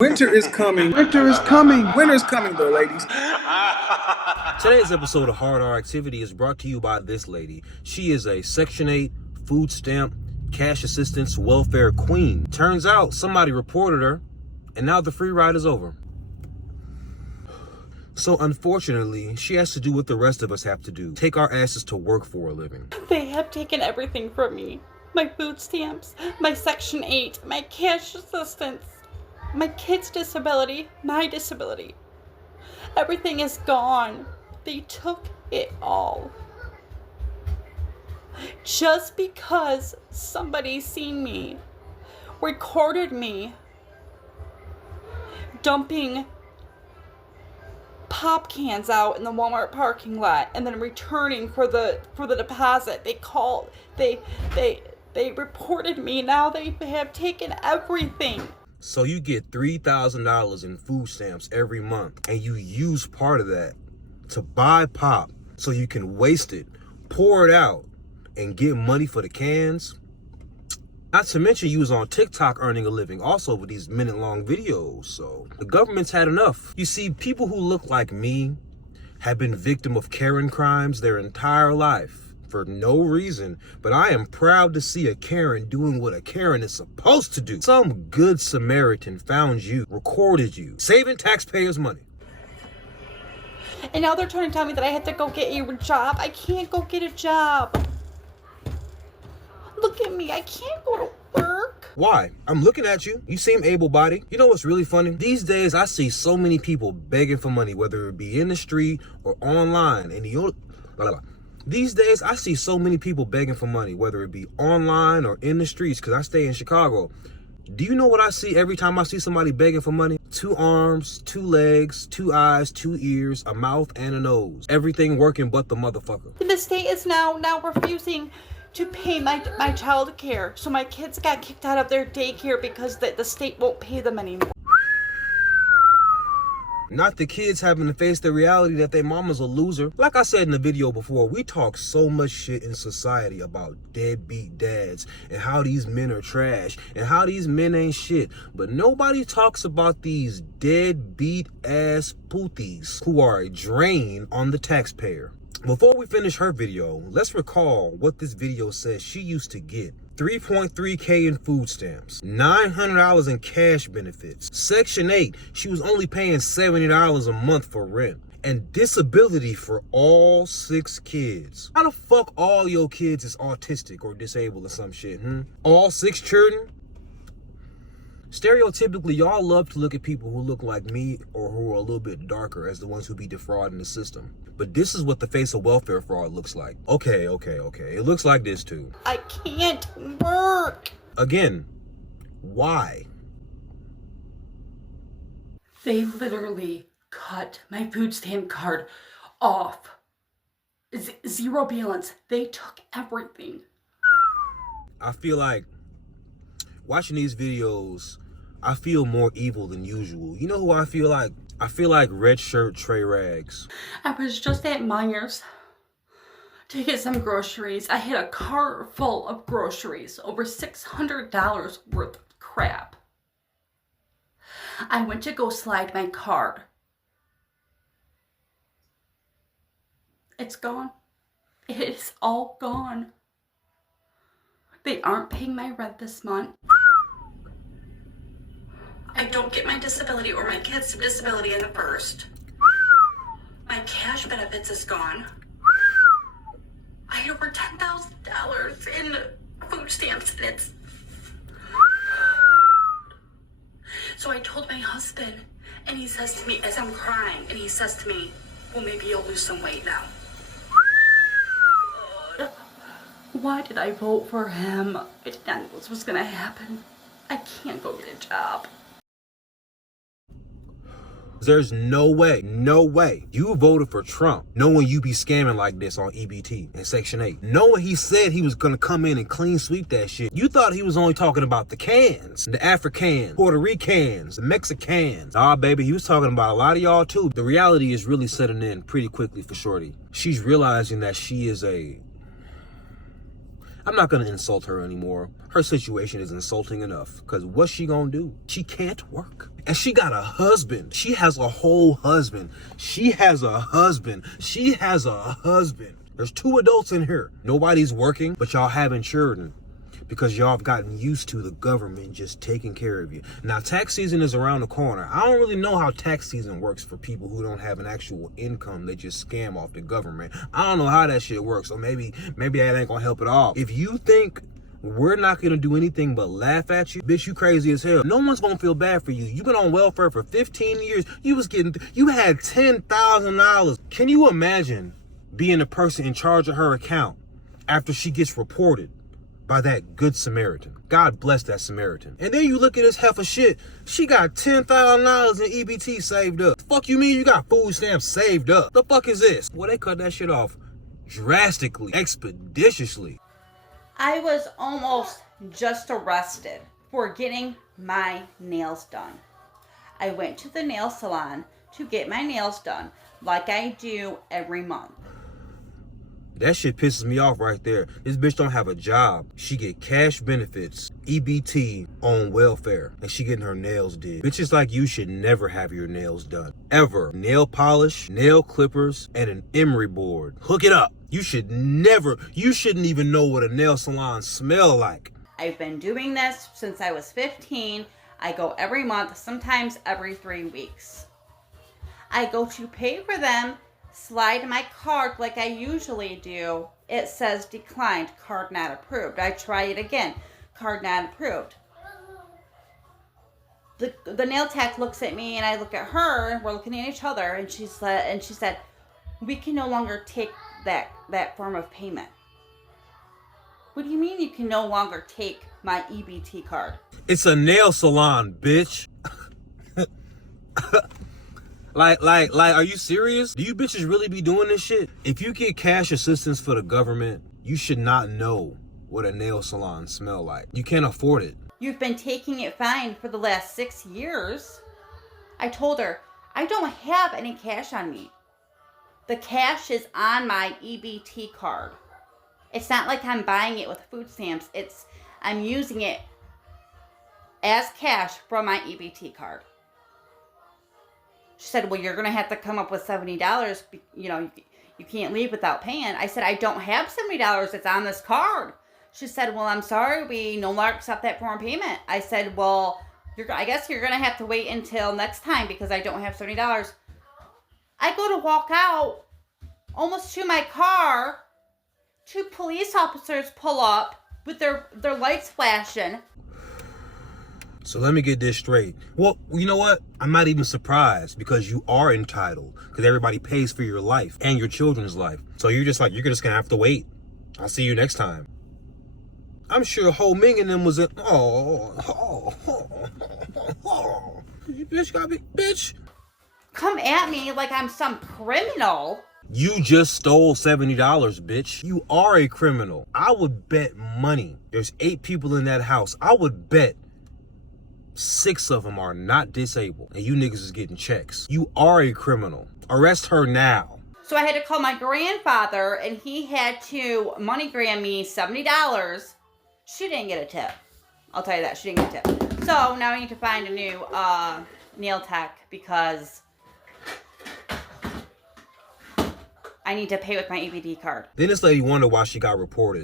Winter is coming. Winter is coming. Winter is coming, though, ladies. Today's episode of Hard R Activity is brought to you by this lady. She is a Section 8 food stamp cash assistance welfare queen. Turns out somebody reported her, and now the free ride is over. So unfortunately, she has to do what the rest of us have to do. Take our asses to work for a living. They have taken everything from me. My food stamps, my Section 8, my cash assistance, my kid's disability, my disability. Everything is gone. They took it all. Just because somebody seen me, recorded me, dumping pop cans out in the Walmart parking lot and then returning for the deposit. They reported me. Now they have taken everything. So you get $3,000 in food stamps every month, and you use part of that to buy pop so you can waste it, pour it out, and get money for the cans. Not to mention you was on TikTok earning a living also with these minute-long videos. So the government's had enough. You see, people who look like me have been victim of Karen crimes their entire life for no reason, but I am proud to see a Karen doing what a Karen is supposed to do. Some good Samaritan found you, recorded you, saving taxpayers' money. And now they're trying to tell me that I have to go get a job. I can't go get a job. Look at me, I can't go to work. Why? I'm looking at you. You seem able-bodied. You know what's really funny? These days, I see so many people begging for money, whether it be in the street or online. And these days, I see so many people begging for money, whether it be online or in the streets, because I stay in Chicago. Do you know what I see every time I see somebody begging for money? 2 arms, 2 legs, 2 eyes, 2 ears, a mouth, and a nose. Everything working but the motherfucker. The state is now refusing to pay my child care. So my kids got kicked out of their daycare because the state won't pay them anymore. Not the kids having to face the reality that their mama's a loser. Like I said in the video before, we talk so much shit in society about deadbeat dads and how these men are trash and how these men ain't shit. But nobody talks about these deadbeat ass pooties who are a drain on the taxpayer. Before we finish her video, let's recall what this video says she used to get. $3.3K in food stamps, $900 in cash benefits. Section 8, she was only paying $70 a month for rent. And disability for all 6 kids. How the fuck all your kids is autistic or disabled or some shit, All 6 children? Stereotypically, y'all love to look at people who look like me or who are a little bit darker as the ones who be defrauding the system. But this is what the face of welfare fraud looks like. Okay. It looks like this too. I can't work. Again, why? They literally cut my food stamp card off. Zero balance. They took everything. I feel like watching these videos, I feel more evil than usual. You know who I feel like? I feel like red shirt Trey Rags. I was just at Meijer's to get some groceries. I had a cart full of groceries, over $600 worth of crap. I went to go slide my card. It's gone. It is all gone. They aren't paying my rent this month. I don't get my disability or my kid's disability in the first. My cash benefits is gone. I had over $10,000 in food stamps and it's... So I told my husband, and he says to me, as I'm crying, and he says to me, well, maybe you'll lose some weight now. Why did I vote for him? I did not know this was gonna happen. I can't go get a job. There's no way you voted for Trump knowing you be scamming like this on EBT and Section 8. Knowing he said he was gonna come in and clean sweep that shit. You thought he was only talking about the cans, the Africans, Puerto Ricans, the Mexicans. Nah, baby, he was talking about a lot of y'all too. The reality is really setting in pretty quickly for Shorty. She's realizing that she is I'm not gonna insult her anymore. Her situation is insulting enough. Cause what's she gonna do? She can't work. And she got a husband. She has a whole husband. She has a husband. She has a husband. There's 2 adults in here. Nobody's working, but y'all having children. Because y'all have gotten used to the government just taking care of you. Now, tax season is around the corner. I don't really know how tax season works for people who don't have an actual income. They just scam off the government. I don't know how that shit works. So maybe that ain't gonna help at all. If you think we're not gonna do anything but laugh at you, bitch, you crazy as hell. No one's gonna feel bad for you. You've been on welfare for 15 years. You had $10,000. Can you imagine being the person in charge of her account after she gets reported by that good Samaritan? God bless that Samaritan. And then you look at this heifer shit. She got $10,000 in EBT saved up. The fuck you mean you got food stamps saved up? The fuck is this? Well, they cut that shit off drastically, expeditiously. I was almost just arrested for getting my nails done. I went to the nail salon to get my nails done like I do every month. That shit pisses me off right there. This bitch don't have a job. She get cash benefits, EBT, on welfare, and she getting her nails did. Bitches like you should never have your nails done. Ever. Nail polish, nail clippers, and an emery board. Hook it up. You shouldn't even know what a nail salon smell like. I've been doing this since I was 15. I go every month, sometimes every 3 weeks. I go to pay for them, slide my card like I usually do. It says declined, card not approved. I try it again, card not approved. The nail tech looks at me and I look at her, and we're looking at each other, and she said, we can no longer take that form of payment. What do you mean you can no longer take my EBT card? It's a nail salon, bitch. Like, are you serious? Do you bitches really be doing this shit? If you get cash assistance for the government, you should not know what a nail salon smell like. You can't afford it. You've been taking it fine for the last 6 years. I told her, I don't have any cash on me. The cash is on my EBT card. It's not like I'm buying it with food stamps. I'm using it as cash from my EBT card. She said, well, you're going to have to come up with $70. You can't leave without paying. I said, I don't have $70. It's on this card. She said, well, I'm sorry. We no longer accept that form of payment. I said, well, I guess you're going to have to wait until next time because I don't have $70. I go to walk out, almost to my car. 2 police officers pull up with their lights flashing. So let me get this straight. Well, you know what? I'm not even surprised because you are entitled because everybody pays for your life and your children's life. So you're just gonna have to wait. I'll see you next time. I'm sure Ho Ming and them was you bitch got me, bitch. Come at me like I'm some criminal. You just stole $70, bitch. You are a criminal. I would bet money. There's 8 people in that house. I would bet 6 of them are not disabled, and you niggas is getting checks. You are a criminal. Arrest her now. So I had to call my grandfather, and he had to MoneyGram me $70. She didn't get a tip. I'll tell you that. She didn't get a tip. So now I need to find a new nail tech because I need to pay with my EBT card. Then this lady wondered why she got reported.